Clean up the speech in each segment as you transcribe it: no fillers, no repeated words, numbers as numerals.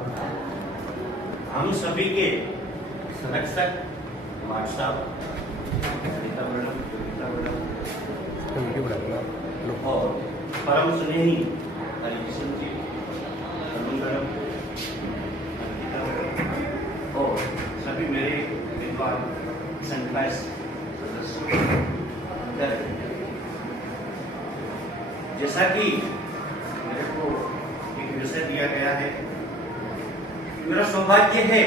हम सभी के संरक्षक व्हाट्सएप और परम स्नेही हरिकिशन जी और सभी मेरे विद्वान संकाय सदस्यों, जैसा कि मेरे को एक विषय दिया गया है, मेरा सौभाग्य है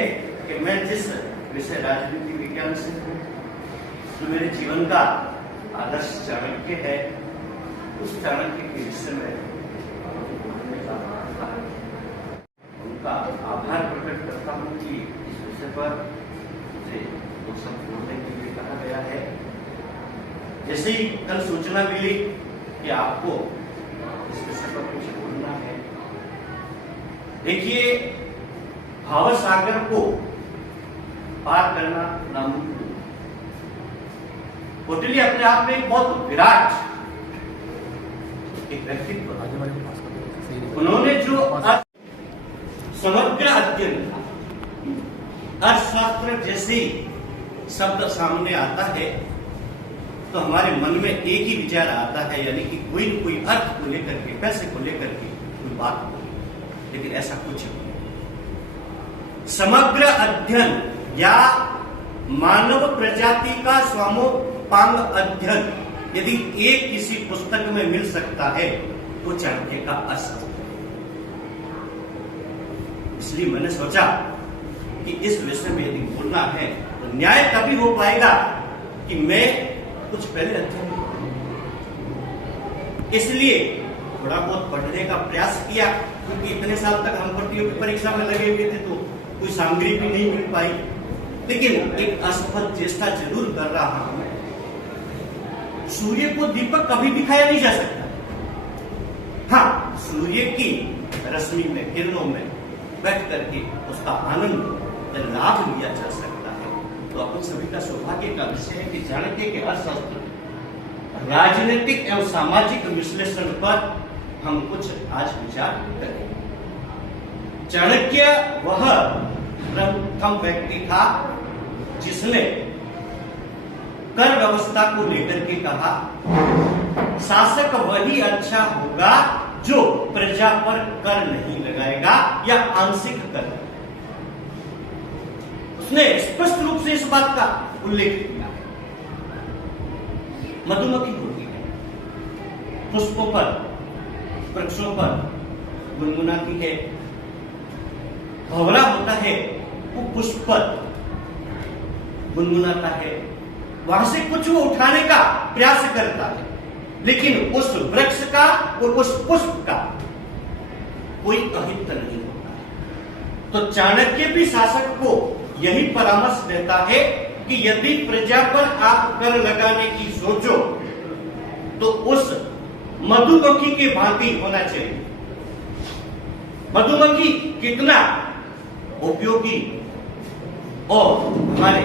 कि मैं जिस विषय राजनीति विज्ञान से हूँ, जो मेरे जीवन का आदर्श चाणक्य है, उस चाणक्य के विषय में उनका आभार प्रकट करता हूँ कि इस विषय पर मुझे दो शब्द बोलने के लिए कहा गया है। जैसे ही कल सूचना मिली कि आपको इस विषय पर कुछ बोलना है, देखिए भाव सागर को पार करना नामुमकिन। कौटिल्य अपने आप में एक बहुत विराट एक व्यक्तित्व, उन्होंने जो समग्र अध्ययन, अर्थशास्त्र जैसे शब्द सामने आता है तो हमारे मन में एक ही विचार आता है, यानी कि कोई न कोई अर्थ को लेकर के, पैसे को लेकर के कोई बात हो, लेकिन ऐसा कुछ नहीं। समग्र अध्ययन या मानव प्रजाति का स्वामोपांग अध्ययन यदि एक किसी पुस्तक में मिल सकता है तो चाणक्य का अर्थशास्त्र। इसलिए मैंने सोचा कि इस विषय में यदि बोलना है तो न्याय तभी हो पाएगा कि मैं कुछ पहले अध्ययन करूं। इसलिए थोड़ा बहुत पढ़ने का प्रयास किया, क्योंकि इतने साल तक हम प्रतियोगी परीक्षा में लगे हुए थे तो कोई सामग्री भी नहीं मिल पाई, लेकिन एक असफल चेष्टा जरूर कर रहा हूं। सूर्य को दीपक कभी दिखाया नहीं जा सकता। हाँ, सूर्य की रश्मि में, किरणों में बैठ करके उसका आनंद लाभ लिया जा सकता है। तो अपन सभी का सौभाग्य का विषय है कि चाणक्य के अर्थशास्त्र, राजनीतिक एवं सामाजिक विश्लेषण पर हम कुछ आज विचार करेंगे। चाणक्य वह प्रथम व्यक्ति था जिसने कर व्यवस्था को लेकर के कहा, शासक वही अच्छा होगा जो प्रजा पर कर नहीं लगाएगा या आंशिक कर। उसने स्पष्ट रूप से इस बात का उल्लेख किया। मधुमक्खी होती है, पुष्पों पर, वृक्षों पर गुनगुनाती है। भंवरा होता है, वो पुष्प पर गुनगुनाता है, वहां से कुछ वो उठाने का प्रयास करता है, लेकिन उस वृक्ष का और उस पुष्प का कोई अहित नहीं होता। तो चाणक्य भी शासक को यही परामर्श देता है कि यदि प्रजा पर आप कर लगाने की सोचो तो उस मधुमक्खी के भांति होना चाहिए। मधुमक्खी कितना उपयोगी और हमारे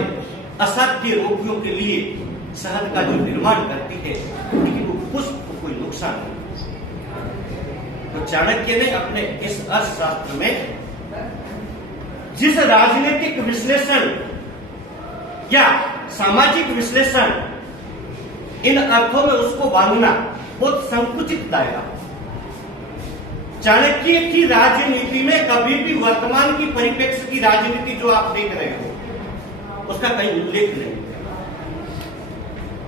असाध्य रोगियों के लिए शहद का जो निर्माण करती है, लेकिन वो पुष्प को कोई नुकसान नहीं। तो चाणक्य ने अपने इस अर्थशास्त्र में जिस राजनीतिक विश्लेषण या सामाजिक विश्लेषण, इन अर्थों में उसको बांधना बहुत संकुचित दायरा। चाणक्य की राजनीति में कभी भी वर्तमान की परिप्रेक्ष्य की राजनीति जो आप देख रहे हो उसका कहीं उल्लेख नहीं।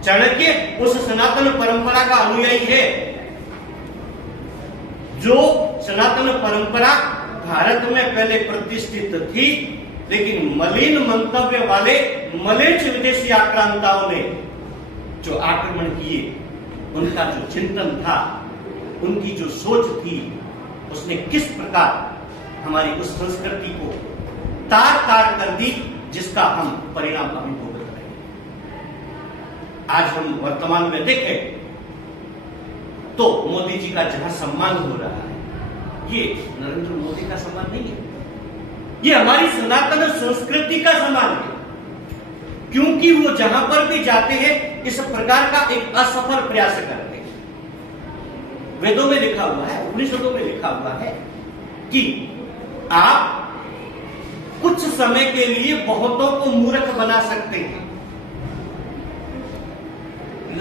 चाणक्य उस सनातन परंपरा का अनुयायी है जो सनातन परंपरा भारत में पहले प्रतिष्ठित थी, लेकिन मलिन मंतव्य वाले मलेच्छ विदेशी आक्रांताओं ने जो आक्रमण किए, उनका जो चिंतन था, उनकी जो सोच थी, उसने किस प्रकार हमारी उस संस्कृति को तार तार कर दी, जिसका हम परिणाम अभी भुगत रहे हैं। आज हम वर्तमान में देखें तो मोदी जी का जहां सम्मान हो रहा है, ये नरेंद्र मोदी का सम्मान नहीं है, ये हमारी सनातन संस्कृति का सम्मान है। क्योंकि वो जहां पर भी जाते हैं इस प्रकार का एक असफल प्रयास करते हैं। वेदों में लिखा हुआ है, उपनिषदों में लिखा हुआ है कि आप कुछ समय के लिए बहुतों को मूर्ख बना सकते हैं।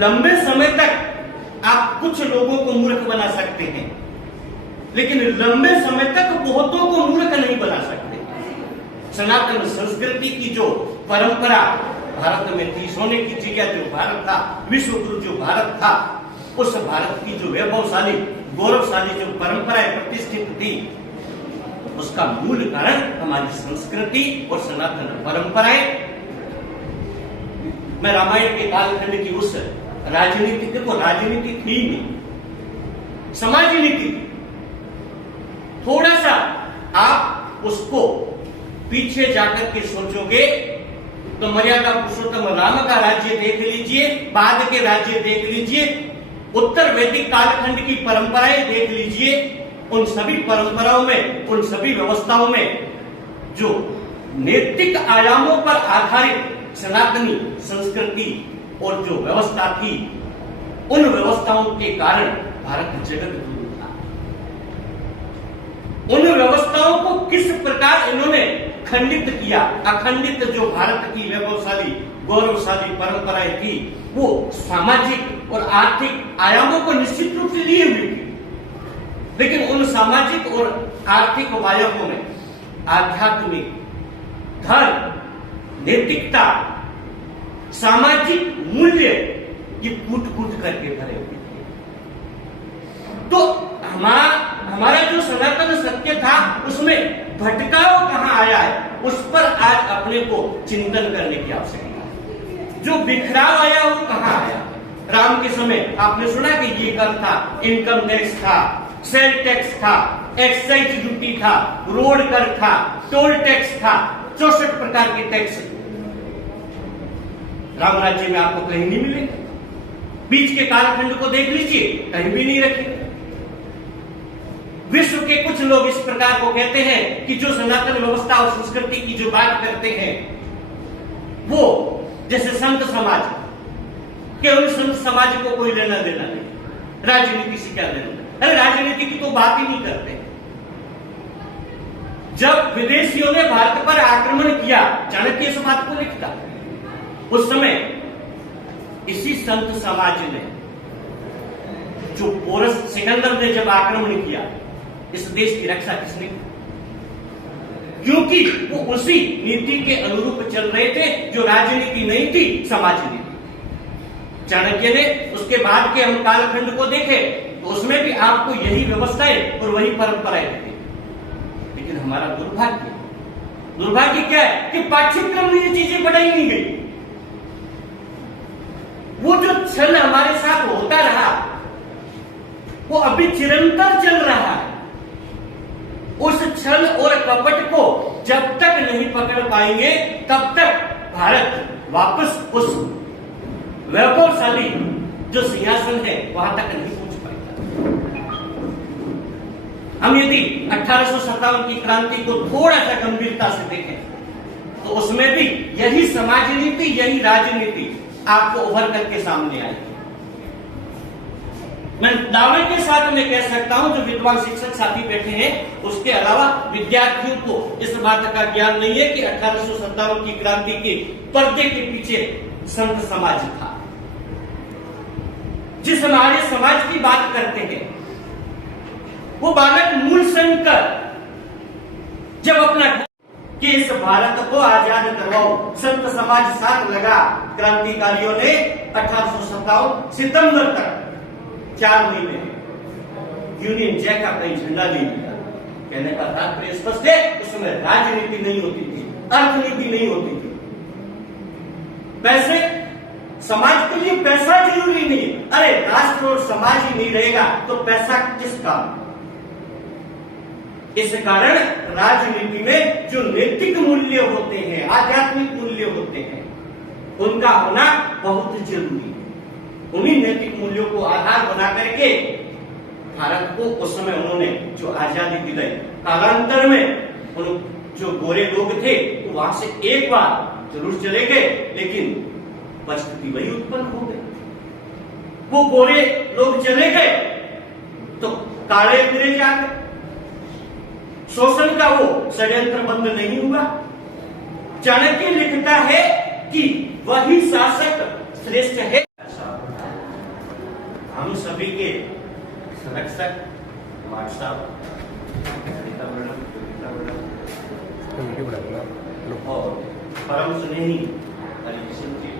लंबे समय तक आप कुछ लोगों को मूर्ख बना सकते हैं, लेकिन लंबे समय तक बहुतों को मूर्ख नहीं बना सकते। सनातन संस्कृति की जो परंपरा भारत में थी, सोने की चिड़िया जो भारत था, विश्व गुरु जो भारत था, उस भारत की जो वैभवशाली गौरवशाली जो परंपराएं प्रतिष्ठित थी, उसका मूल कारण हमारी संस्कृति और सनातन परंपराएं। मैं रामायण के कालखंड की उस राजनीति, देखो राजनीति थी नहीं, समाज नीति थी। थोड़ा सा आप उसको पीछे जाकर के सोचोगे तो मर्यादा पुरुषोत्तम राम का राज्य देख लीजिए, बाद के राज्य देख लीजिए, उत्तर वैदिक कालखंड की परंपराएं देख लीजिए। उन सभी परंपराओं में, उन सभी व्यवस्थाओं में जो नैतिक आयामों पर आधारित सनातनी संस्कृति और जो व्यवस्था थी, उन व्यवस्थाओं के कारण भारत जगत गुरु था। उन व्यवस्थाओं को किस प्रकार इन्होंने खंडित किया, अखंडित जो भारत की वैभवशाली गौरवशाली परंपराएं थी, वो सामाजिक और आर्थिक आयामों को निश्चित रूप से लिए हुई थी, लेकिन उन सामाजिक और आर्थिक आयामों में आध्यात्मिक, धर्म, नैतिकता, सामाजिक मूल्य ये कूट कूट करके भरे हुए थे। तो हमारा जो सनातन सत्य था, उसमें भटकाव कहां आया है, उस पर आज अपने को चिंतन करने की आवश्यकता है। जो बिखराव आया वो कहां आया? राम के समय आपने सुना कि ये कर था, इनकम टैक्स था, सेल टैक्स था, एक्साइज ड्यूटी था, रोड कर था, टोल टैक्स था, 64 प्रकार के टैक्स राम राज्य में आपको कहीं नहीं मिलेंगे। बीच के कालखंड को देख लीजिए, कहीं भी नहीं रखे। विश्व के कुछ लोग इस प्रकार को कहते हैं कि जो सनातन व्यवस्था और संस्कृति की जो बात करते हैं, वो जैसे संत समाज, केवल संत समाज को कोई लेना देना नहीं, राजनीति से क्या लेना। अरे राजनीति की तो बात ही नहीं करते। जब विदेशियों ने भारत पर आक्रमण किया, चाणक्य इस बात को लिखता, उस समय इसी संत समाज ने, जो पोरस सिकंदर ने जब आक्रमण किया, इस देश की रक्षा किसने की? क्योंकि वो उसी नीति के अनुरूप चल रहे थे जो राजनीति नहीं थी, समाज नीति। चाणक्य ने उसके बाद के हम कालखंड को देखे तो उसमें भी आपको यही व्यवस्थाएं और वही परंपराएं थी। लेकिन हमारा दुर्भाग्य क्या है कि पाठ्यक्रम में ये चीजें पढ़ाई नहीं गई। वो जो छल हमारे साथ होता रहा, वो अभी चिरंतर चल रहा है। उस छल और कपट को जब तक नहीं पकड़ पाएंगे, तब तक भारत वापस उस वैभवशाली जो सिंहासन है वहां तक नहीं पहुंच पाएगा। हम यदि 1857 की क्रांति को थोड़ा सा गंभीरता से देखें तो उसमें भी यही समाज नीति, यही राजनीति आपको उभर करके सामने आएगी। मैं दावे के साथ मैं कह सकता हूं, जो विद्वान शिक्षक साथी बैठे हैं, उसके अलावा विद्यार्थियों को इस बात का ज्ञान नहीं है कि 1857 की क्रांति के पर्दे के पीछे संत समाज था। जिस हमारे समाज की बात करते हैं, वो बालक मूल शंकर जब अपना कि इस भारत को आजाद करवाओ, संत समाज साथ लगा। क्रांतिकारियों ने 1857 सितंबर तक 4 महीने यूनियन जैक का कहीं झंडा नहीं लिया। कहने का तात्पर्य स्पष्ट है, उसमें राजनीति नहीं होती थी, अर्थनीति नहीं होती थी। पैसे, समाज के लिए पैसा जरूरी नहीं है। अरे राष्ट्र और समाज ही नहीं रहेगा तो पैसा किस काम? इस कारण राजनीति में जो नैतिक मूल्य होते हैं, आध्यात्मिक मूल्य होते हैं, उनका होना बहुत जरूरी है। उन्हीं नैतिक मूल्यों को आधार बना करके भारत को उस समय उन्होंने जो आजादी दिलाई, कालांतर में उन जो गोरे लोग थे तो वहां से एक बार जरूर चले गए, लेकिन परिस्थिति वही उत्पन्न हो गई। वो गोरे लोग चले गए तो काले फिरे जा गए। शोषण का वो षड्यंत्र बंद नहीं हुआ, चाणक्य लिखता है कि वही शासक श्रेष्ठ है। हम सभी के संरक्षक और परम स्नेही हरिकिशन जी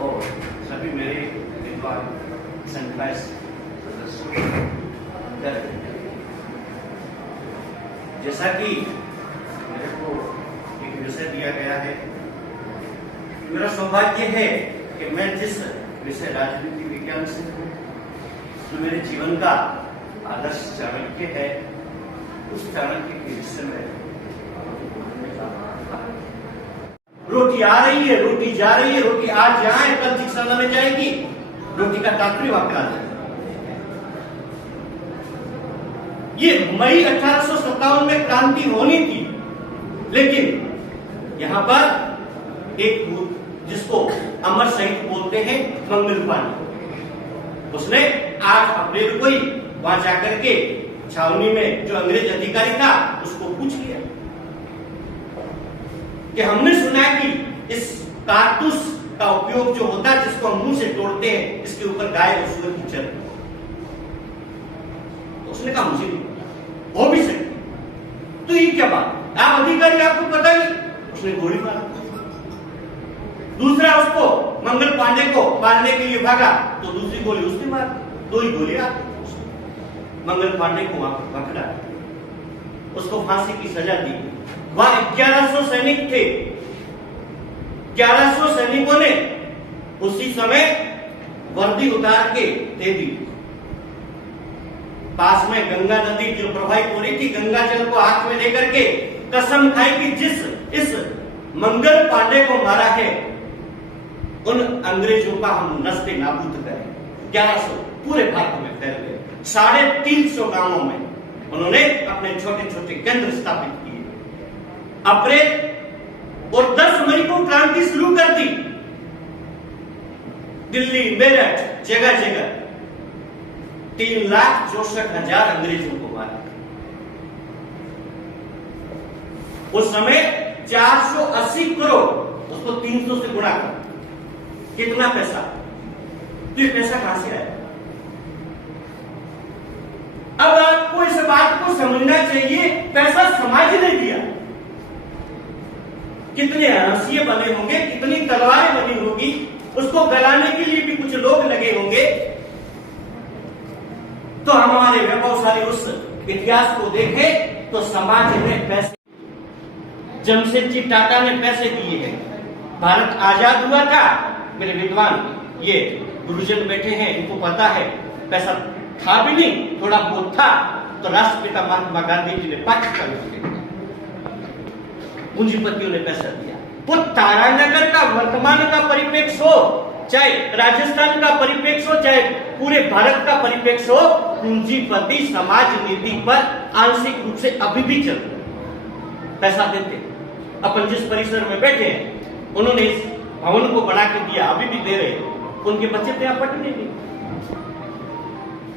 और सभी मेरे विद्वान संकाय सदस्य, जैसा कि मेरे को एक विषय दिया गया है, मेरा सौभाग्य है कि मैं जिस विषय राजनीति विज्ञान से हूँ, जो मेरे जीवन का आदर्श चाणक्य है, उस चाणक्य के विषय में रोटी आ रही है, रोटी जा रही है, रोटी आज यहाँ है, कल शिक्षा में जाएगी। रोटी का तात्पर्य वाक्य है। ये मई 1857 में क्रांति होनी थी, लेकिन यहां पर एक जिसको अमर शहीद बोलते हैं, मंगल पांडे, उसने 8 अप्रैल को ही वहां जाकर के छावनी में जो अंग्रेज अधिकारी था उसको पूछ लिया कि हमने सुना कि इस कारतूस का उपयोग जो होता है, जिसको हम मुंह से तोड़ते हैं, इसके ऊपर गाय और सूअर की चर्बी। उसने कहा मुझे नहीं हो भी सकती। तो ये क्या बात, आप अधिकारी, आपको पता नहीं। उसने गोली मारा। दूसरा उसको मंगल पांडे को मारने के लिए भागा, तो दूसरी गोली उसने मार, 2 ही गोली आती। मंगल पांडे को वहां पकड़ा, उसको फांसी की सजा दी। वहां 1100 सैनिक थे। 1100 सैनिकों ने उसी समय वर्दी उतार के दे दी। पास में गंगा नदी जो प्रवाहित हो रही थी, गंगा जल को हाथ में लेकर के कसम खाई कि जिस इस मंगल पांडे को मारा है, उन अंग्रेजों का हम नस्ते नाबूद करें। 1100 पूरे भारत में फैल गए। 350 गांवों में उन्होंने अपने छोटे छोटे केंद्र स्थापित किए। अप्रैल और 10 मई को क्रांति शुरू कर दी। दिल्ली, मेरठ, जगह जगह 3,64,000 अंग्रेजों को मारा। उस समय 480 करोड़, उसको 300 से गुणा कर, कितना पैसा? तो ये पैसा कहां से आया? अब आपको इस बात को समझना चाहिए, पैसा समाज ने दिया। कितने हंसिए बने होंगे, कितनी तलवारें बनी होगी, उसको गलाने के लिए भी कुछ लोग लगे होंगे। तो हमारे वैभवशाली उस इतिहास को देखें तो समाज ने पैसे, जमशेद जी टाटा ने पैसे दिए हैं। भारत आजाद हुआ था, मेरे विद्वान ये गुरुजन बैठे हैं, इनको पता है, पैसा था भी नहीं, थोड़ा बहुत था, तो राष्ट्रपिता महात्मा गांधी जी ने पाकिस्तान को दिया, पूंजीपतियों ने पैसा दिया। वो तारानगर का वर्तमान का परिप्रेक्ष्य हो, चाहे राजस्थान का परिप्रेक्ष्य हो, चाहे पूरे भारत का परिप्रेक्ष्य हो, पूंजीपति समाज नीति पर आंशिक रूप से अभी भी चलते पैसा देते। अपन जिस परिसर में बैठे हैं, उन्होंने इस भवन को बना के दिया, अभी भी दे रहे, उनके बच्चे तो यहां पढ़ने नहीं।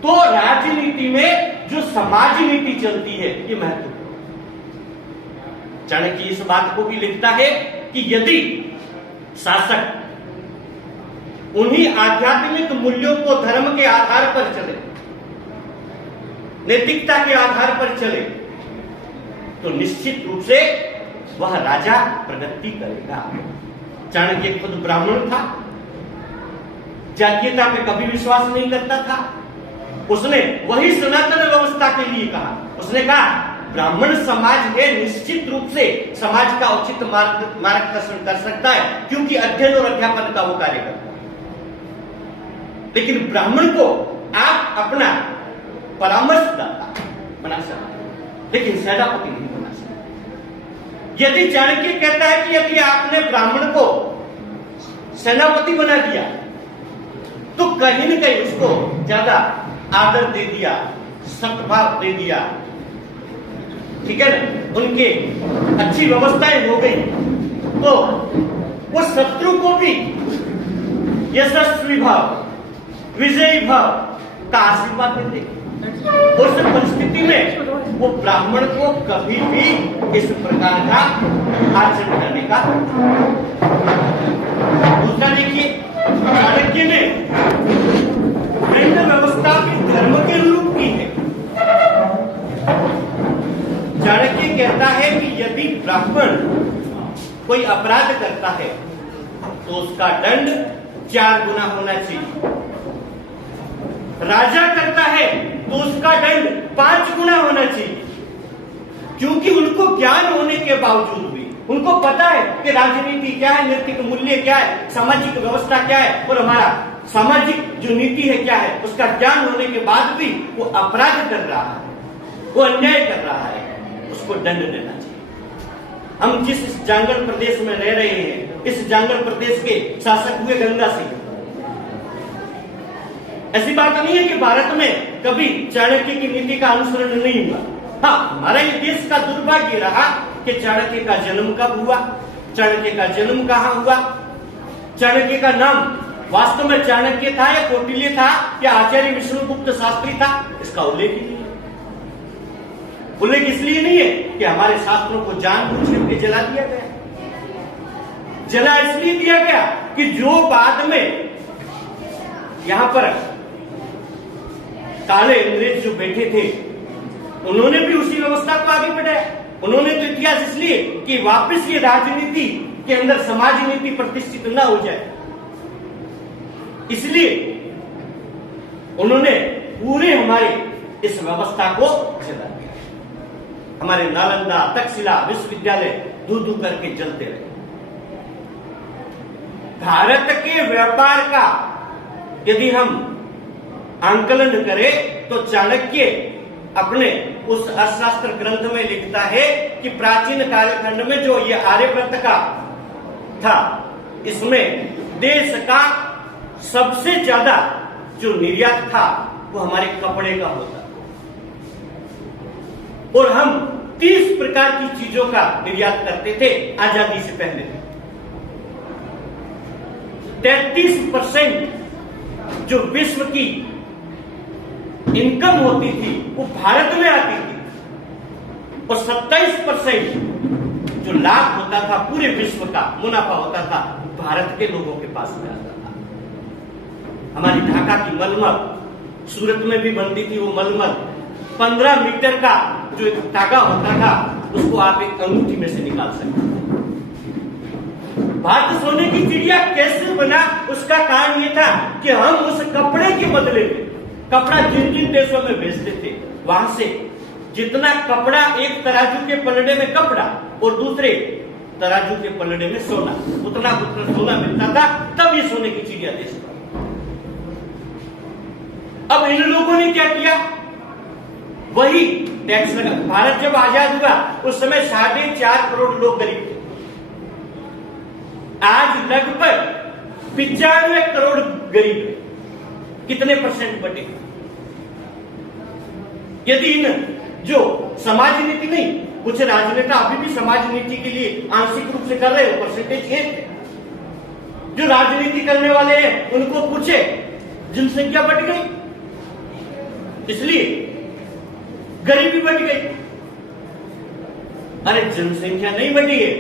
तो राजनीति में जो समाज नीति चलती है, ये महत्वपूर्ण। चाणक्य इस बात को भी लिखता है कि यदि शासक उन्हीं आध्यात्मिक मूल्यों को धर्म के आधार पर चले, नैतिकता के आधार पर चले, तो निश्चित रूप से वह राजा प्रगति करेगा। चाणक्य खुद ब्राह्मण था, जातीयता पे कभी विश्वास नहीं करता था। उसने वही सनातन व्यवस्था के लिए कहा, उसने कहा ब्राह्मण समाज है, निश्चित रूप से समाज का उचित मार्गदर्शन कर सकता है, क्योंकि अध्ययन और अध्यापन का वो कार्य करता है। लेकिन ब्राह्मण को आप अपना परामर्शदाता बना सकते, लेकिन सेनापति नहीं बना सकते। यदि चाणक्य कहता है कि यदि आपने ब्राह्मण को सेनापति बना दिया, तो कहीं न कहीं उसको ज्यादा आदर दे दिया, सद्भाव दे दिया, ठीक है ना, उनके अच्छी व्यवस्थाएं हो गई, तो वो शत्रु को भी यशस्वी भाव, विजयी भाव का आशीर्वाद देते। उस परिस्थिति में वो ब्राह्मण को कभी भी इस प्रकार का आचरण करने का। दूसरा देखिए, चाणक्य ने दंड व्यवस्था भी धर्म के रूप की है। चाणक्य कहता है कि यदि ब्राह्मण कोई अपराध करता है तो उसका दंड 4 गुना होना चाहिए। राजा करता है तो उसका दंड 5 गुना होना चाहिए, क्योंकि उनको ज्ञान होने के बावजूद भी उनको पता है कि राजनीति क्या है, नैतिक मूल्य क्या है, सामाजिक व्यवस्था क्या है और हमारा सामाजिक जो नीति है क्या है, उसका ज्ञान होने के बाद भी वो अपराध कर रहा है, वो अन्याय कर रहा है, उसको दंड देना चाहिए। हम जिस जंगल प्रदेश में रह रहे हैं, इस जंगल प्रदेश के शासक हुए गंगा सिंह। ऐसी बात नहीं है कि भारत में कभी चाणक्य की नीति का अनुसरण नहीं हुआ। हाँ, हमारा ये देश का दुर्भाग्य रहा कि चाणक्य का जन्म कब हुआ, चाणक्य का जन्म कहाँ हुआ, चाणक्य का नाम वास्तव में चाणक्य था या कौटिल्य था या आचार्य विष्णुगुप्त शास्त्री था, इसका उल्लेख ही नहीं है। उल्लेख इसलिए नहीं है कि हमारे शास्त्रों को जानबूझ करके जला दिया गया। जला इसलिए दिया गया कि जो बाद में यहां पर काले अंग्रेज जो बैठे थे, उन्होंने भी उसी व्यवस्था को आगे बढ़ाया। उन्होंने तो इतिहास इसलिए कि वापस ये राजनीति के अंदर समाज नीति प्रतिष्ठित न हो जाए, इसलिए उन्होंने पूरे हमारे इस व्यवस्था को जला दिया। हमारे नालंदा, तक्षशिला विश्वविद्यालय धू धू करके जलते रहे। भारत के व्यापार का यदि हम आंकलन करें तो चाणक्य अपने उस अर्थशास्त्र ग्रंथ में लिखता है कि प्राचीन कालखंड में जो ये आर्यभट्ट का था, इसमें देश का सबसे ज्यादा जो निर्यात था वो हमारे कपड़े का होता, और हम 30 प्रकार की चीजों का निर्यात करते थे आजादी से पहले। 33% जो विश्व की इनकम होती थी वो भारत में आती थी, और 27% जो लाभ होता था पूरे विश्व का मुनाफा होता था भारत के लोगों के पास में आता था। हमारी ढाका की मलमल सूरत में भी बनती थी। वो मलमल 15 मीटर का जो एक धागा होता था उसको आप एक अंगूठी में से निकाल सकते थे। भारत सोने की चिड़िया कैसे बना, उसका कारण ये था कि हम उस कपड़े के बदले में कपड़ा जिन जिन देशों में भेजते थे, वहां से जितना कपड़ा एक तराजू के पलड़े में कपड़ा और दूसरे तराजू के पलड़े में सोना, उतना सोना मिलता था, तब ये सोने की चिड़िया देश बना। अब इन लोगों ने क्या किया, वही टैक्स लगा। भारत जब आजाद हुआ उस समय 4.5 करोड़ लोग गरीब थे। आज लगभग 95 करोड़ गरीब है। कितने परसेंट बढ़े? यदि इन जो समाज नीति नहीं, कुछ राजनेता अभी भी समाज नीति के लिए आंशिक रूप से कर रहे हो, परसेंटेज है। जो राजनीति करने वाले हैं उनको पूछे, जनसंख्या बढ़ गई इसलिए गरीबी बढ़ गई। अरे जनसंख्या नहीं बढ़ी है,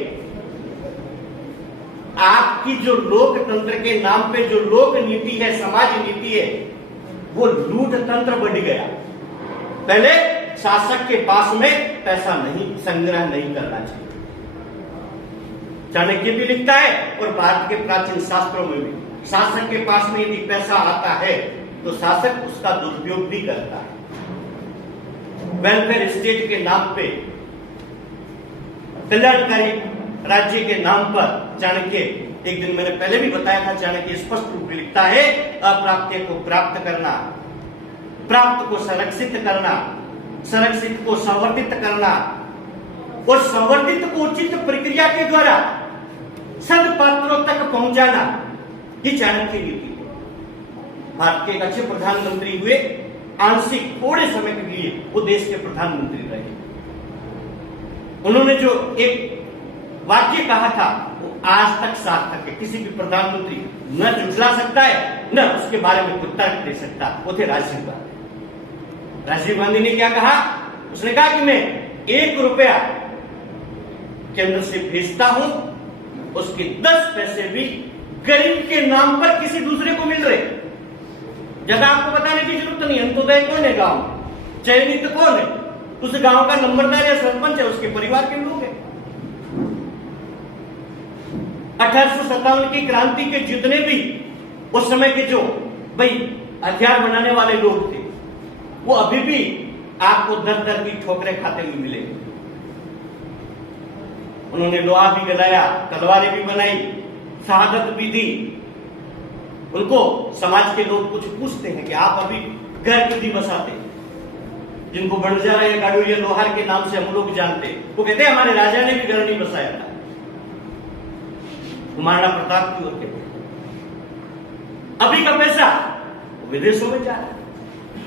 आपकी जो लोकतंत्र के नाम पे जो लोक नीति है, समाज नीति है, वो लूट तंत्र बढ़ गया। पहले शासक के पास में पैसा नहीं, संग्रह नहीं करना चाहिए। चाणक्य भी लिखता है और भारत के प्राचीन शास्त्रों में भी, शासक के पास में यदि पैसा आता है तो शासक उसका दुरुपयोग भी करता है। वेलफेयर स्टेट के नाम पे, कल्याणकारी राज्य के नाम पर चाणक्य, एक दिन मैंने पहले भी बताया था, चाणक्य स्पष्ट रूप में लिखता है, अप्राप्य को प्राप्त करना, प्राप्त को संरक्षित करना, संरक्षित को संवर्धित करना और संवर्धित को उचित प्रक्रिया के द्वारा सदपात्रों तक पहुंचाना, ये चाणक्य नीति। भारत के एक अच्छे प्रधानमंत्री हुए, आंशिक थोड़े समय के लिए वो देश के प्रधानमंत्री रहे। उन्होंने जो एक वाक्य कहा था वो आज तक सार्थक है। किसी भी प्रधानमंत्री न झुठला सकता है, न उसके बारे में कोई तर्क दे सकता। वो थे राजीव गांधी। राजीव गांधी ने क्या कहा? उसने कहा कि मैं 1 रुपया केंद्र से भेजता हूं, उसके 10 पैसे भी गरीब के नाम पर किसी दूसरे को मिल रहे। ज्यादा आपको बताने की जरूरत नहीं। अंत्योदय कौन है गांव, चयनित कौन है, उस गांव का नंबरदार या सरपंच है, उसके परिवार के लोग हैं। 1857 की क्रांति के जितने भी उस समय के जो भाई हथियार बनाने वाले लोग थे, वो अभी भी आपको दर दर की ठोकरें खाते हुए मिलेंगे। उन्होंने लोहा भी गलाया, तलवारें भी बनाई, शहादत भी दी। उनको समाज के लोग कुछ पूछते हैं कि आप अभी घर क्यों नहीं बसाते, जिनको बंजारा या गाड़ूरिया लोहार के नाम से हम लोग जानते, वो कहते हैं हमारे राजा ने भी घर नहीं बसाया था। महाराणा प्रताप की ओर के अभी का पैसा विदेशों में जा रहा है।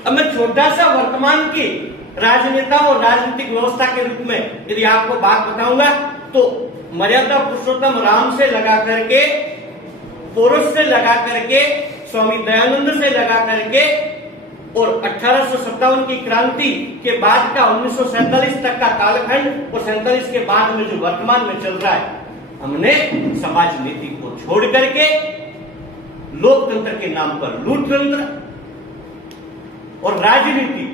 अब मैं छोटा सा वर्तमान की राजनेता और राजनीतिक व्यवस्था के रूप में यदि आपको बात बताऊंगा तो मर्यादा पुरुषोत्तम राम से लगा करके, पुरुष से लगा करके, स्वामी दयानंद से लगा करके और 1857 की क्रांति के बाद का 1947 तक का कालखंड और 47 के बाद में जो वर्तमान में चल रहा है, हमने समाज नीति को छोड़ करके लोकतंत्र के नाम पर लूटतंत्र और राजनीति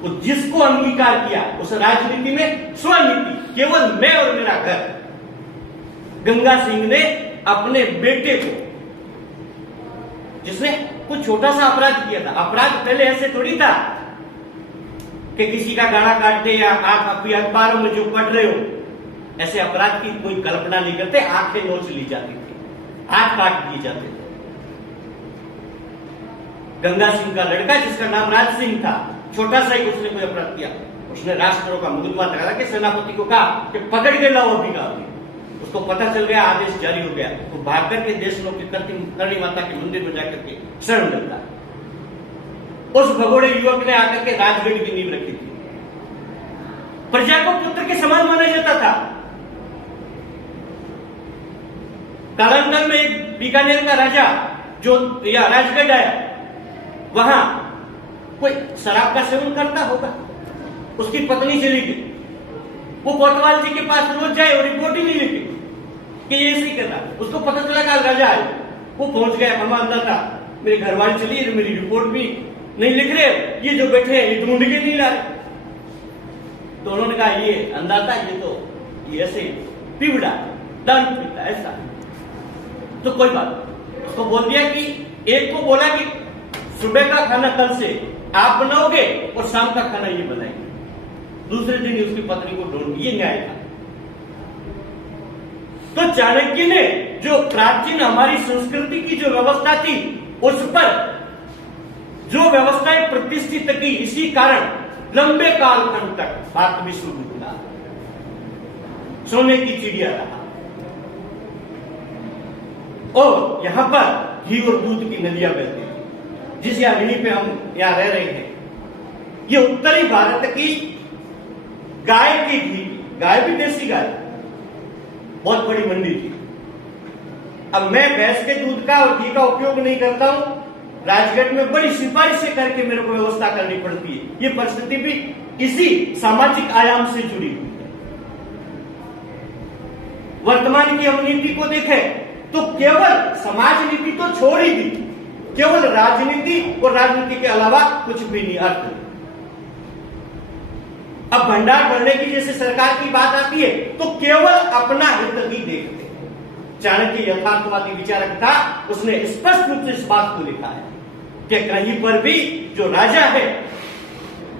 को जिसको अंगीकार किया, उस राजनीति में स्वनीति, केवल मैं और मेरा घर। गंगा सिंह ने अपने बेटे को, जिसने कुछ छोटा सा अपराध किया था, अपराध पहले ऐसे थोड़ी था कि किसी का गाड़ा काटते या आप अखबारों में जो पढ़ रहे हो, ऐसे अपराध की कोई कल्पना नहीं करते। आंखें नोच ली जाती थी, हाथ काट दिए जाते थे। गंगा सिंह का लड़का जिसका नाम राज सिंह था, छोटा सा ही उसने कोई अपराध किया, उसने राष्ट्रद्रोह का मुकदमा लगा के सेनापति को कहा कि पकड़ के लाओ अभी का अभी। उसको पता चल गया, आदेश जारी हो गया, तो भाग करके देशनों की करणी माता के मंदिर में जाकर के शरण लेता। उस भगोड़े युवक ने आकर के राजगढ़ की नींव रखी थी। प्रजा को पुत्र के समान माना जाता था। कालांतर में एक बीकानेर का राजा जो या राजगढ़ आया, वहां कोई शराब का सेवन करता होगा, उसकी पत्नी चली गई, वो कोतवाल जी के पास रोज जाए और रिपोर्ट ही नहीं लिखी कि ये ऐसे कर रहा। उसको पता चला कि राजा आए, वो पहुंच गया, हमारा था मेरे घरवाली चली, मेरी रिपोर्ट भी नहीं लिख रहे, ये जो बैठे हैं ये ढूंढ के नहीं ला रहे। तो उन्होंने कहा ये अंदाजा, ये तो ये ऐसे पिवड़ा दारू पीता ऐसा। तो कोई बात, उसको बोल दिया कि एक को बोला कि सुबह का खाना कल से आप बनाओगे और शाम का खाना ये बनाएंगे। दूसरे दिन उसकी पत्नी को ढूंढ, ये न्याय था। तो चाणक्य ने जो प्राचीन हमारी संस्कृति की जो व्यवस्था थी, उस पर जो व्यवस्थाएं प्रतिष्ठित की, इसी कारण लंबे कालखंड तक भारत विश्वगुरु रहा, सोने की चिड़िया रहा। और यहां पर घी और दूध की नदियां बहती थी, जिस यानी पे हम यहां रह रहे हैं। ये उत्तरी भारत की गाय की घी, गाय भी देसी गाय, बहुत बड़ी मंडी थी। अब मैं भैंस के दूध का और घी का उपयोग नहीं करता हूं, राजगढ़ में बड़ी सिफारिशें करके मेरे को व्यवस्था करनी पड़ती है। ये परिस्थिति भी इसी सामाजिक आयाम से जुड़ी हुई है। वर्तमान की हम नीति को देखें तो केवल समाज नीति तो छोड़ ही दी, केवल राजनीति और राजनीति के अलावा कुछ भी नहीं, अर्थ नहीं। अब भंडार भरने की जैसे सरकार की बात आती है तो केवल अपना हित ही देखते हैं। चाणक्य यथार्थवादी विचारक था, उसने स्पष्ट रूप से इस बात को लिखा है कि कहीं पर भी जो राजा है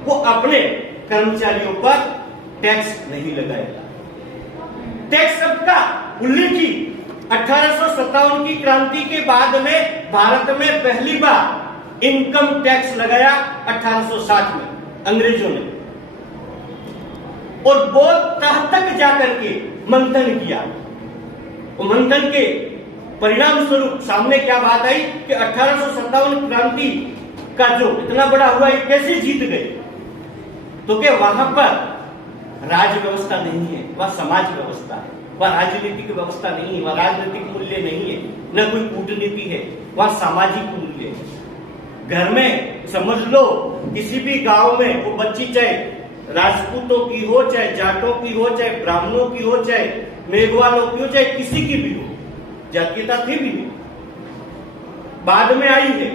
वो अपने कर्मचारियों पर टैक्स नहीं लगाएगा। टैक्स शब्द का उल्लेख ही 1857 की क्रांति के बाद में भारत में पहली बार इनकम टैक्स लगाया 1860 में अंग्रेजों ने, और बहुत तह तक जाकर के मंथन किया। और मंथन के परिणाम स्वरूप सामने क्या बात आई कि 1857 क्रांति का जो इतना बड़ा हुआ, ये कैसे जीत गए? तो क्या वहां पर राज व्यवस्था नहीं है, वह समाज व्यवस्था है, वह राजनीतिक व्यवस्था नहीं है, वह राजनीतिक मूल्य नहीं है, न कोई कूटनीति है, वह सामाजिक मूल्य है। घर में समझ लो किसी भी गांव में वो बच्ची चाहे राजपूतों की हो, चाहे जाटों की हो, चाहे ब्राह्मणों की हो, चाहे मेघवालों की हो, चाहे किसी की भी हो, जातीयता थी भी नहीं, बाद में आई है,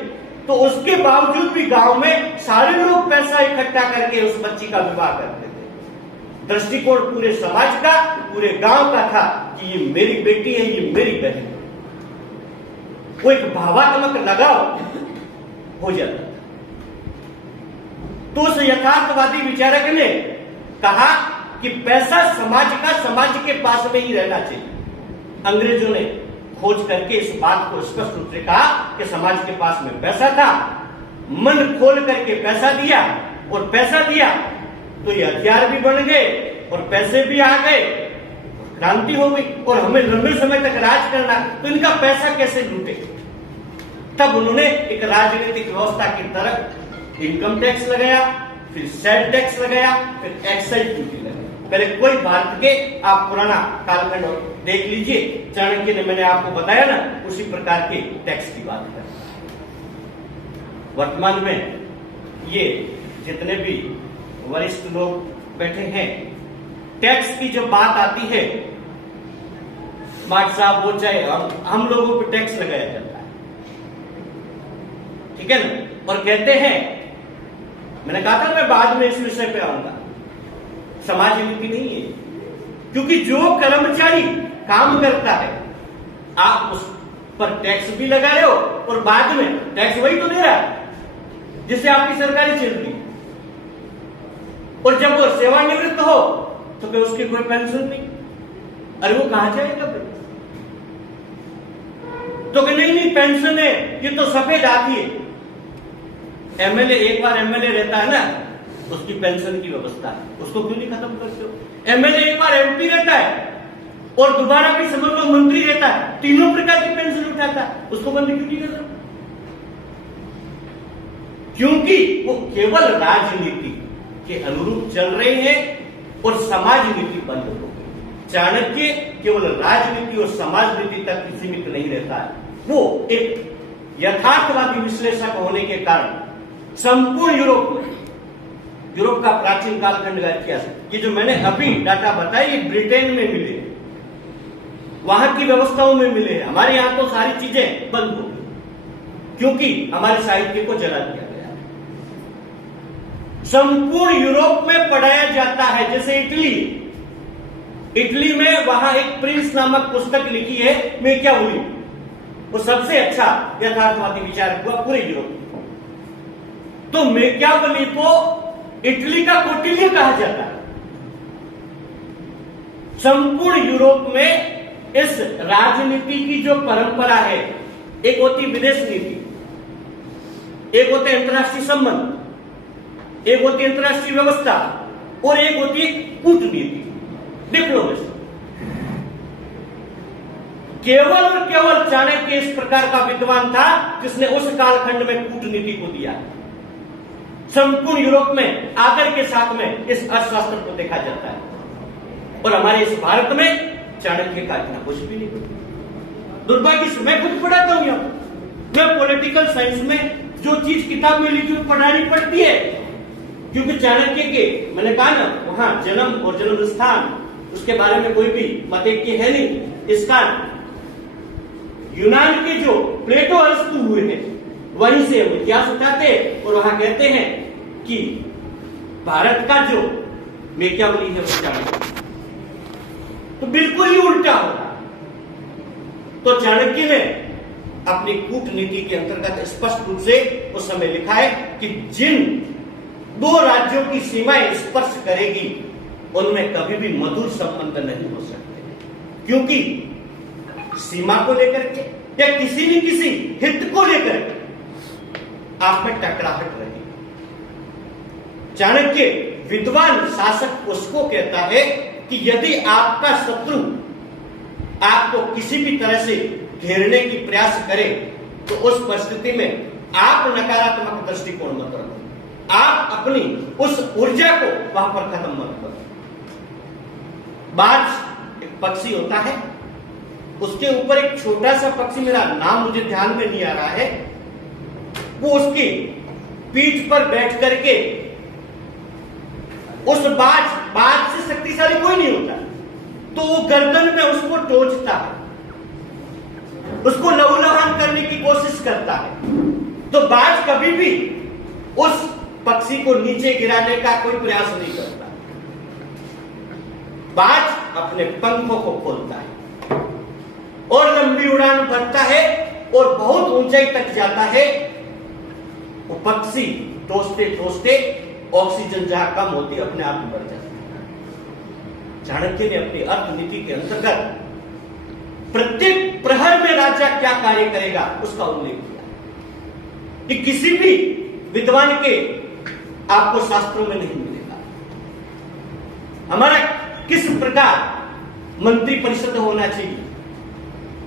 तो उसके बावजूद भी गांव में सारे लोग पैसा इकट्ठा करके उस बच्ची का विवाह करते थे। दृष्टिकोण पूरे समाज का, पूरे गांव का था कि ये मेरी बेटी है, ये मेरी बहन है। वो एक भावात्मक लगाव हो जाता था। तो उस यथार्थवादी विचारक ने कहा कि पैसा समाज का, समाज के पास में ही रहना चाहिए। अंग्रेजों ने खोज करके इस बात को स्पष्ट रूप से कहा कि समाज के पास में पैसा था, मन खोल करके पैसा दिया, और पैसा दिया तो ये हथियार भी बन गए और पैसे भी आ गए, क्रांति हो गई, और हमें लंबे समय तक राज करना, तो इनका पैसा कैसे लूटे। तब उन्होंने एक राजनीतिक व्यवस्था की तरफ इनकम टैक्स लगाया, फिर सेल टैक्स लगाया, फिर एक्साइज ड्यूटी लगाया। पहले कोई भारत के आप पुराना कालखंड देख लीजिए, चाणक्य ने, मैंने आपको बताया ना, उसी प्रकार के टैक्स की बात है। वर्तमान में ये जितने भी वरिष्ठ लोग बैठे हैं, टैक्स की जब बात आती है, स्मार्ट साहब हो चाहे हम लोगों पर टैक्स लगाया जाता है, ठीक है ना, और कहते हैं, मैंने कहा था मैं बाद में इस विषय पे आऊंगा, समाज नीति नहीं है, क्योंकि जो कर्मचारी काम करता है आप उस पर टैक्स भी लगा रहे हो, और बाद में टैक्स वही तो दे रहा है जिससे आपकी सरकारी चल रही है, और जब वो सेवानिवृत्त हो तो फिर उसकी कोई पेंशन नहीं। अरे वो कहां जाएगा फिर? तो कि नहीं पेंशन है, ये तो सफेद हाथी है। एमएलए एक बार एमएलए रहता है ना, उसकी पेंशन की व्यवस्था है, उसको क्यों नहीं खत्म करते हो? एमएलए एक बार एमपी रहता है और दोबारा भी समझ लो मंत्री रहता है, तीनों प्रकार की पेंशन उठाता है, उसको बंद क्यों नहीं करता? क्योंकि वो केवल राजनीति के अनुरूप चल रहे हैं और समाज नीति बंद हो गई। चाणक्य केवल राजनीति और समाज नीति तक सीमित नहीं रहता है, वो एक यथार्थवादी विश्लेषक होने के कारण संपूर्ण यूरोप का प्राचीन कालखंड का इतिहास, ये जो मैंने अभी डाटा बताया, ये ब्रिटेन में मिले, वहां की व्यवस्थाओं में मिले। हमारे यहां तो सारी चीजें बंद हो गई क्योंकि हमारे साहित्य को जला दिया गया। संपूर्ण यूरोप में पढ़ाया जाता है, जैसे इटली में वहां एक प्रिंस नामक पुस्तक लिखी है मेकियावेली, वो सबसे अच्छा यथार्थवादी विचारक हुआ पूरे यूरोप में। तो मेकियावेली को इटली का कौटिल्य कहा जाता है। संपूर्ण यूरोप में इस राजनीति की जो परंपरा है, एक होती विदेश नीति, एक होते अंतर्राष्ट्रीय संबंध, एक होती अंतर्राष्ट्रीय व्यवस्था, और एक होती है कूटनीति, डिप्लोमेसी। केवल और केवल चाणक्य इस प्रकार का विद्वान था जिसने उस कालखंड में कूटनीति को दिया। संपूर्ण यूरोप में आदर के साथ में इस अर्थशास्त्र को देखा जाता है, और हमारे इस भारत में चाणक्य का इतना कुछ भी नहीं। दुर्भाग्य से मैं खुद पढ़ाता हूं, मैं पॉलिटिकल साइंस में जो चीज किताब में लिखी वो पढ़ानी पड़ती है, क्योंकि चाणक्य के, मैंने कहा ना, वहां जन्म और जन्म स्थान, उसके बारे में कोई भी मतैक्य है नहीं। इसका यूनान के जो प्लेटो अरस्तु हुए हैं वहीं से हम इतिहास उठाते और वहां कहते हैं कि भारत का जो मेकियावेली है वो चाणक्य, तो बिल्कुल ही उल्टा होगा। तो चाणक्य ने अपनी कूटनीति के अंतर्गत स्पष्ट रूप से उस समय लिखा है कि जिन दो राज्यों की सीमाएं स्पर्श करेगी उनमें कभी भी मधुर संबंध नहीं हो सकते, क्योंकि सीमा को लेकर के या किसी न किसी हित को लेकर के आप में टकराहट रहेगी। चाणक्य विद्वान शासक उसको कहता है कि यदि आपका शत्रु आपको किसी भी तरह से घेरने की प्रयास करे तो उस परिस्थिति में आप नकारात्मक दृष्टिकोण मत रखो, आप अपनी उस ऊर्जा को वहां पर खत्म मत करो। बाज एक पक्षी होता है, उसके ऊपर एक छोटा सा पक्षी, मेरा नाम मुझे ध्यान में नहीं आ रहा है, वो उसकी पीठ पर बैठ करके उस बाज से शक्तिशाली कोई नहीं होता, तो वो गर्दन में उसको टोचता है, उसको लहूलुहान करने की कोशिश करता है। तो बाज कभी भी उस पक्षी को नीचे गिराने का कोई प्रयास नहीं करता। बाज अपने पंखों को खोलता है और लंबी उड़ान भरता है और बहुत ऊंचाई तक जाता है। वो पक्षी टोसते टोसते ऑक्सीजन जहां कम होती है अपने आप में बढ़ जाती है। चाणक्य ने अपनी अर्थनीति के अंतर्गत प्रत्येक प्रहर में राजा क्या कार्य करेगा उसका उल्लेख किया कि किसी भी विद्वान के आपको शास्त्रों में नहीं मिलेगा। हमारा किस प्रकार मंत्री परिषद होना चाहिए,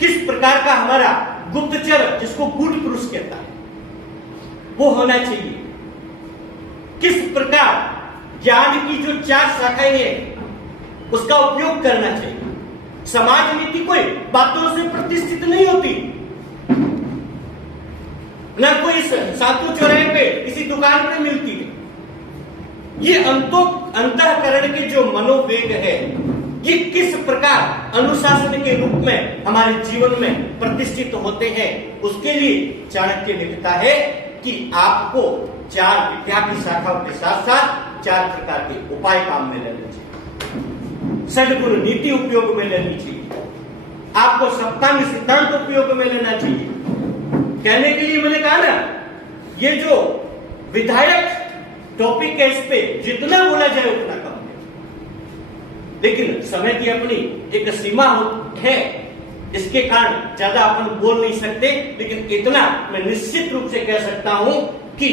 किस प्रकार का हमारा गुप्तचर जिसको गूढ़ पुरुष कहता है वो होना चाहिए, किस प्रकार ज्ञान की जो 4 शाखाएं हैं उसका उपयोग करना चाहिए। समाज नीति कोई बातों से प्रतिष्ठित नहीं होती, ना कोई सातों चौराहे पे किसी दुकान पे मिलती है। ये अंतःकरण के जो मनोवेग है ये किस प्रकार अनुशासन के रूप में हमारे जीवन में प्रतिष्ठित होते हैं, उसके लिए चाणक्य लिखता है कि आपको 4 विद्या की शाखाओं के साथ साथ 4 प्रकार के उपाय काम में लेने चाहिए। सद्गुरु नीति उपयोग में लेनी चाहिए, आपको सप्तांग सिद्धांत उपयोग में लेना चाहिए। कहने के लिए मैंने कहा ना, ये जो विधायक टॉपिक है इस पे जितना बोला जाए उतना कम है, लेकिन समय की अपनी एक सीमा है, इसके कारण ज्यादा अपन बोल नहीं सकते। लेकिन इतना मैं निश्चित रूप से कह सकता हूं कि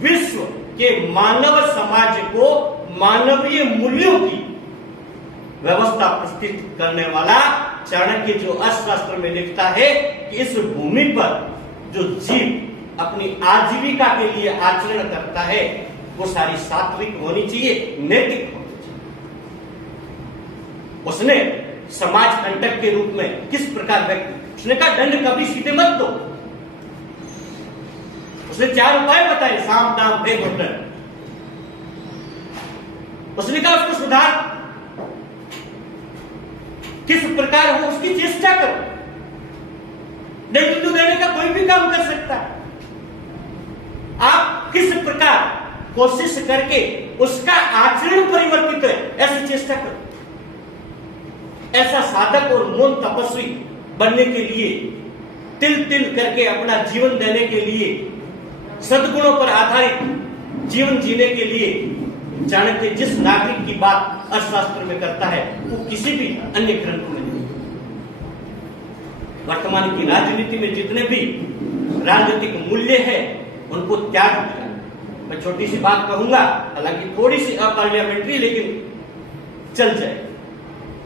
विश्व के मानव समाज को मानवीय मूल्यों की व्यवस्था प्रस्तुत करने वाला चाणक्य जो अर्थशास्त्र में लिखता है कि इस भूमि पर जो जीव अपनी आजीविका के लिए आचरण करता है वो सारी सात्विक होनी चाहिए, नैतिक होनी चाहिए। उसने समाज कंटक के रूप में किस प्रकार व्यक्ति, उसने कहा दंड कभी सीधे मत दो। उसने 4 उपाय बताए, साम दाम भेद होटल। उसने कहा उसको सुधार किस प्रकार हो उसकी चेष्टा करो। नेतृत्व देने का कोई भी काम कर सकता है, आप किस प्रकार कोशिश करके उसका आचरण परिवर्तित है ऐसी चेष्टा करो। ऐसा साधक और मौन तपस्वी बनने के लिए, तिल तिल करके अपना जीवन देने के लिए, सद्गुणों पर आधारित जीवन जीने के लिए चाणक्य जिस नागरिक की बात अर्थशास्त्र में करता है वो किसी भी अन्य ग्रंथ में नहीं। वर्तमान की राजनीति में जितने भी राजनीतिक मूल्य है उनको त्याग दिया। मैं छोटी सी बात कहूंगा, हालांकि थोड़ी सी अपार्लियामेंट्री, लेकिन चल जाए।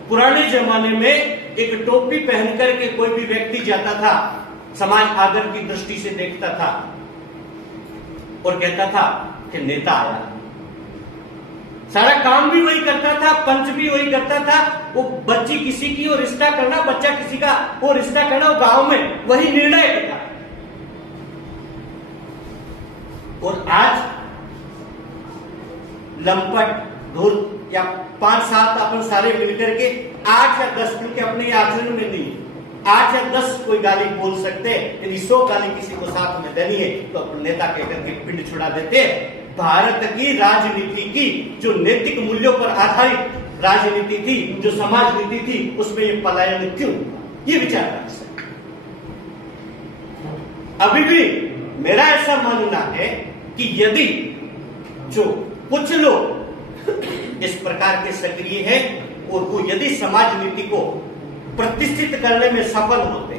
पुराने जमाने में एक टोपी पहन करके कोई भी व्यक्ति जाता था, समाज आदर की दृष्टि से देखता था और कहता था कि नेता आया। सारा काम भी वही करता था, पंच भी वही करता था, वो बच्ची किसी की और रिश्ता करना, बच्चा किसी का वो रिश्ता करना, वो गांव में वही निर्णय था। और आज लंपट धुर या 5-7 अपन सारे मिलकर के 8 या 10 के अपने आचरण में नहीं, 8 या 10 कोई गाली बोल सकते हैं, यदि 100 गाली किसी को साथ में देनी है तो अपन नेता कहकर के पिंड छुड़ा देते हैं। भारत की राजनीति की जो नैतिक मूल्यों पर आधारित राजनीति थी, जो समाज नीति थी, उसमें ये पलायन क्यों, ये विचार कर सकते। अभी भी मेरा ऐसा मानना है कि यदि जो कुछ लोग इस प्रकार के सक्रिय हैं और वो यदि समाज नीति को प्रतिष्ठित करने में सफल होते,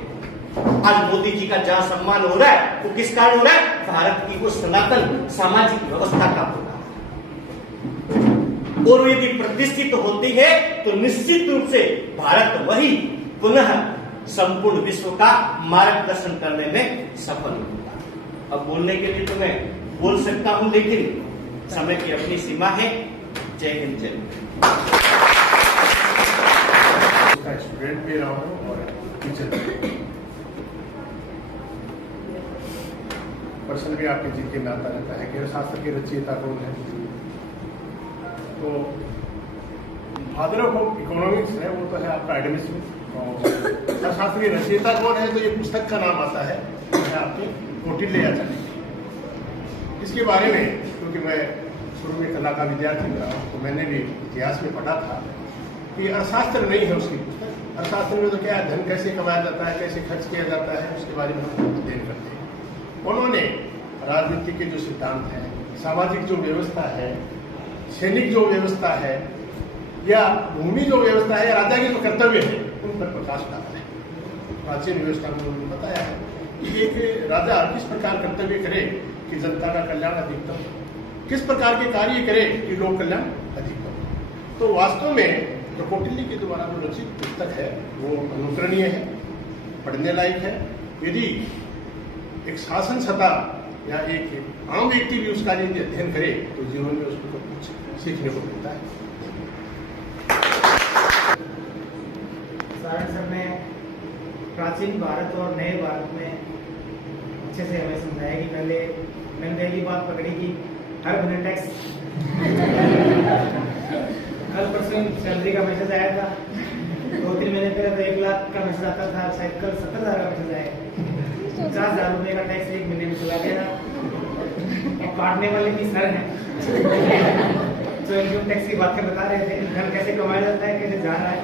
आज मोदी जी का जहां सम्मान हो रहा है वो किस कारण हो रहा है? भारत की वो सनातन सामाजिक व्यवस्था का होता है। और यदि प्रतिष्ठित होती है तो निश्चित रूप से भारत वही पुनः संपूर्ण विश्व का मार्गदर्शन करने में सफल होगा। अब बोलने के लिए तो मैं बोल सकता हूं, लेकिन समय की अपनी सीमा है। जय हिंद, जय स्टूडेंट भी रहा हूँ और टीचर, पर प्रश्न भी आपके जी के में आता रहता है कि अर्थशास्त्र की रचयिता कौन है। तो फादर ऑफ इकोनॉमिक्स है वो तो है आपका एडम स्मिथ, और अर्थशास्त्र की रचयिता कौन है तो ये पुस्तक का नाम आता है आपके कौटिल्याचार्य। इसके बारे में क्योंकि मैं शुरू में कला का विद्यार्थी रहा तो मैंने भी इतिहास में पढ़ा था कि अर्थशास्त्र नहीं है उसकी पुस्तक। अर्थशास्त्र में तो क्या है, धन कैसे कमाया जाता है, कैसे खर्च किया जाता है, उसके बारे में हम अध्ययन करते हैं। उन्होंने राजनीति के जो सिद्धांत हैं, सामाजिक जो व्यवस्था है, सैनिक जो व्यवस्था है, या भूमि जो व्यवस्था है, राजा के जो कर्तव्य है, उन पर प्रकाश डाला है। प्राचीन व्यवस्था में उन्होंने बताया है कि एक राजा किस प्रकार कर्तव्य करे कि जनता का कल्याण अधिकतम, किस प्रकार के कार्य करे कि लोक कल्याण अधिकतम। तो वास्तव में जो कौटिल्य के द्वारा जो रचित पुस्तक है वो अनुकरणीय है, पढ़ने लायक है। यदि एक शासन सत्ता या एक आम व्यक्ति भी उसका यदि अध्ययन करे तो जीवन में उसको कुछ सीखने को मिलता है। सारण सर ने प्राचीन भारत और नए भारत में अच्छे से हमें समझाया कि पहले मैंने पहली बात पकड़ी कि हर महीने टैक्स कल परसों सैलरी का मैसेज आया था, 2-3 महीने पहले तो 1 लाख का मैसेज आता था, शायद कल 70,000 का मैसेज आया। 50,000 रुपये का टैक्स 1 महीने में चला गया। अब काटने वाले भी सर हैं तो इनकम टैक्स की बात कर बता रहे थे, घर कैसे कमाया जाता है, कैसे जा रहा है।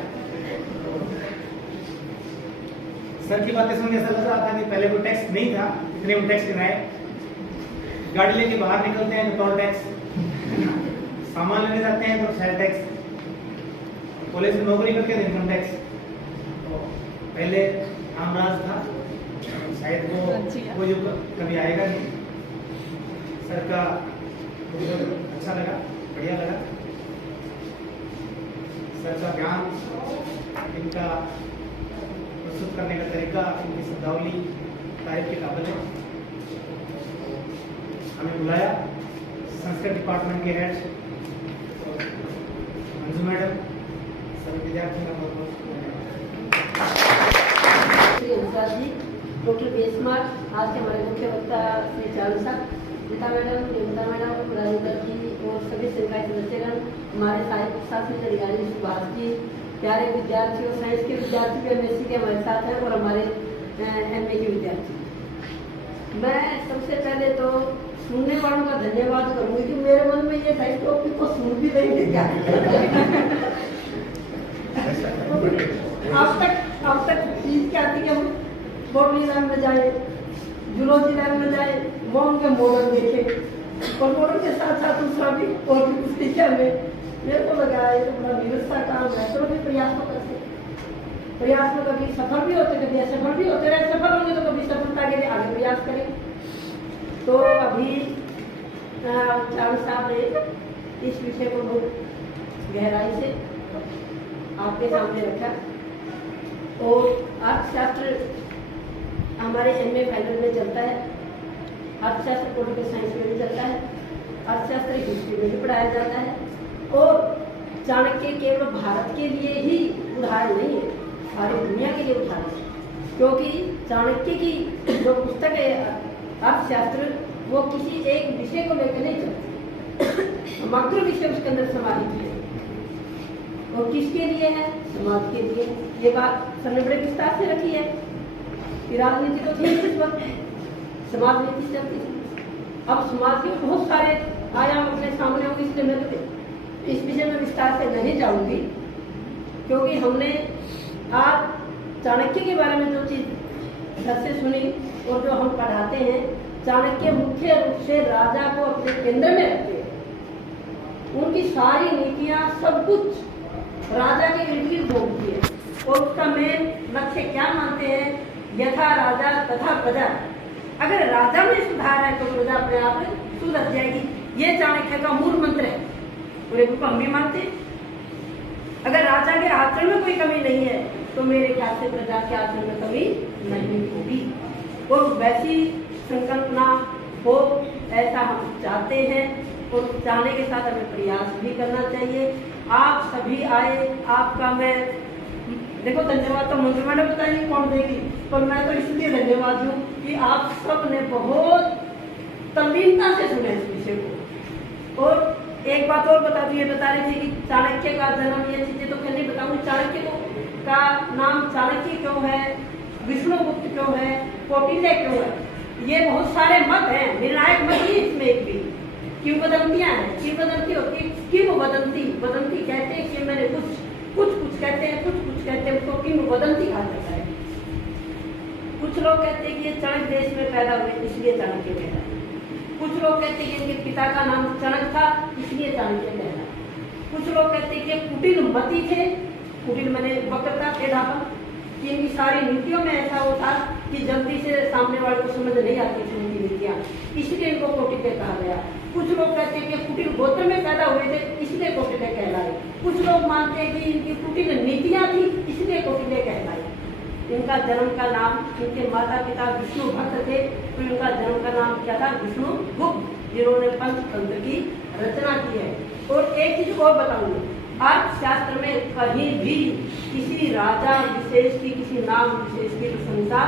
सर की बातें सुन के ऐसा लग रहा था कि पहले कोई टैक्स नहीं था, इतने वो टैक्स गिनाए। गाड़ी लेके बाहर निकलते हैं तो टोल टैक्स, सामान लेने जाते हैं तो सेल टैक्स, कॉलेज में नौकरी करते हैं इनकम टैक्स। तो पहले आम राज था, शायद वो युग कभी आएगा नहीं। सर का अच्छा लगा, बढ़िया लगा। सर का ज्ञान, इनका प्रस्तुत करने का तरीका, इनकी शब्दावली तारीफ के काबिल है। हमें बुलाया संस्कृत डिपार्टमेंट के हेड मंजू मैडम, सभी विद्यार्थियों का बहुत श्री अनुसार जी, डॉक्टर बेसमार, आज के हमारे मुख्य वक्ता श्री चारू साहब, गीता मैडम, निमिता मैडम, राजेंद्र जी और सभी संकाय सदस्यगण, हमारे सहायक प्रशासनिक अधिकारी सुभाष जी, प्यारे विद्यार्थी और साइंस के विद्यार्थी भी MSc के हमारे साथ हैं और हमारे MA के विद्यार्थी। मैं सबसे पहले तो सुनने वालों का धन्यवाद करूंगी कि मेरे मन में ये था कि टॉपिक को सुन भी देंगे क्या। अब तक चीज क्या थी कि हम बॉटनी लैब में जाए, जूलॉजी लैब में जाए, वो उनके मॉडल देखे और मॉडल के साथ साथ दूसरा भी और भी कुछ सीखे हमें। मेरे को लगा ये तो बड़ा निरस्त का काम है, तो भी प्रयास तो करते, प्रयास में कभी सफल भी होते, कभी असफल भी होते रहे। सफल होंगे तो कभी सफलता के लिए आगे प्रयास करें। तो अभी चारू साहब ने इस विषय को बहुत गहराई से आपके सामने रखा और अर्थशास्त्र हमारे MA फाइनल में चलता है, अर्थशास्त्र पॉलिटिकल साइंस में भी चलता है, अर्थशास्त्र हिस्ट्री में भी पढ़ाया जाता है। और चाणक्य केवल भारत के लिए ही उदाहरण नहीं है, सारी दुनिया के लिए उदाहरण है, क्योंकि चाणक्य की जो पुस्तक है अर्थशास्त्र वो किसी एक विषय को लेकर नहीं चलती, समग्र विषय उसके अंदर समाहित है और किसके लिए है, समाज के लिए। ये बात सर ने बड़े विस्तार से रखी है कि राजनीति तो थी इस वक्त, समाज नीति चलती थी। अब समाज के बहुत सारे आयाम अपने सामने होंगे, इसलिए मैं तो इस विषय में विस्तार से नहीं जाऊंगी, क्योंकि हमने आज चाणक्य के बारे में जो चीज घर से सुनी और जो हम पढ़ाते हैं, चाणक्य मुख्य रूप से राजा को अपने केंद्र में रखते हैं। उनकी सारी नीतियां सब कुछ राजा के इर्द गिर्द घूमती है और उसका मेन लक्ष्य क्या मानते हैं, यथा राजा तथा प्रजा। अगर राजा में सुधार है तो प्रजा अपने आप सुधर जाएगी। ये चाणक्य का मूल मंत्र है, पूरे को हम भी मानते हैं। अगर राजा के आचरण में कोई कमी नहीं है तो मेरे ख्याल से प्रजा के आचरण में कमी नहीं होगी और वैसी संकल्पना हो, ऐसा हम चाहते हैं और चाहने के साथ हमें प्रयास भी करना चाहिए। आप सभी आए, आपका मैं देखो धन्यवाद तो मंजू मैडम बताएंगे कौन देगी, पर मैं तो इसलिए धन्यवाद हूँ कि आप सब ने बहुत तल्लीनता से सुने इस विषय को। और एक बात और बता दूं, ये बता रही थी कि चाणक्य का जन्म, ये चीजें तो नहीं बताऊंगी। चाणक्य का नाम चाणक्य क्यों है, विष्णुगुप्त क्यों है, कौटिल्य क्यों है, ये बहुत सारे मत हैं, निर्णायक मत ही इसमें एक भी। किंवदंतियां हैं, किंवदंती होती है किंवदंती, वदंती कहते हैं कि मैंने कुछ कहते हैं, कुछ कहते हैं, उसको किंवदंती कहा जाता है। कुछ लोग कहते हैं कि ये चाणक्य देश में पैदा हुए इसलिए चाणक्य कहलाए, कुछ लोग कहते हैं कि इनके पिता का नाम चाणक्य था इसलिए चाणक्य कहलाए, कुछ लोग कहते हैं कि कुटिल मती थे, कुटिल मैंने वक्रता टेढ़ापन, कि इनकी सारी नीतियों में ऐसा होता कि जल्दी से सामने वाले को समझ नहीं आती थी उनकी नीतियां, इसलिए इनको कौटिल्य कहा गया। कुछ लोग कहते हैं कि कुटिल गोत्र में पैदा हुए थे इसलिए कौटिल्य कहलाए, कुछ लोग मानते हैं कि इनकी कुटिल नीतियां थी इसलिए कौटिल्य कहलाए। इनका जन्म का नाम, इनके माता पिता विष्णु भक्त थे तो इनका जन्म का नाम क्या था, विष्णुगुप्त, जिन्होंने पंचतंत्र की रचना की है। और एक चीज और बताऊंगी, अर्थशास्त्र में कहीं भी किसी राजा विशेष की, किसी नाम विशेष की प्रशंसा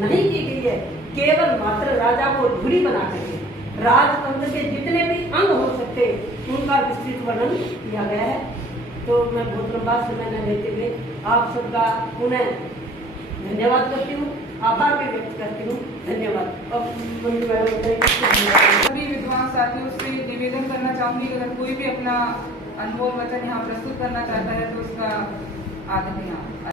नहीं की गई है, केवल मात्र राजा को धुरी बना करके राजतंत्र के जितने भी अंग हो सकते उनका विस्तृत वर्णन किया गया है। तो मैं बहुत लंबा समय न लेते हुए आप सबका पुनः धन्यवाद करती हूँ, आभार भी व्यक्त करती हूँ। धन्यवाद। और सभी विद्वान साथियों से निवेदन करना चाहूंगी कि अगर कोई भी अपना अनमोल वचन यहाँ प्रस्तुत करना चाहता है तो उसका आदर यहाँ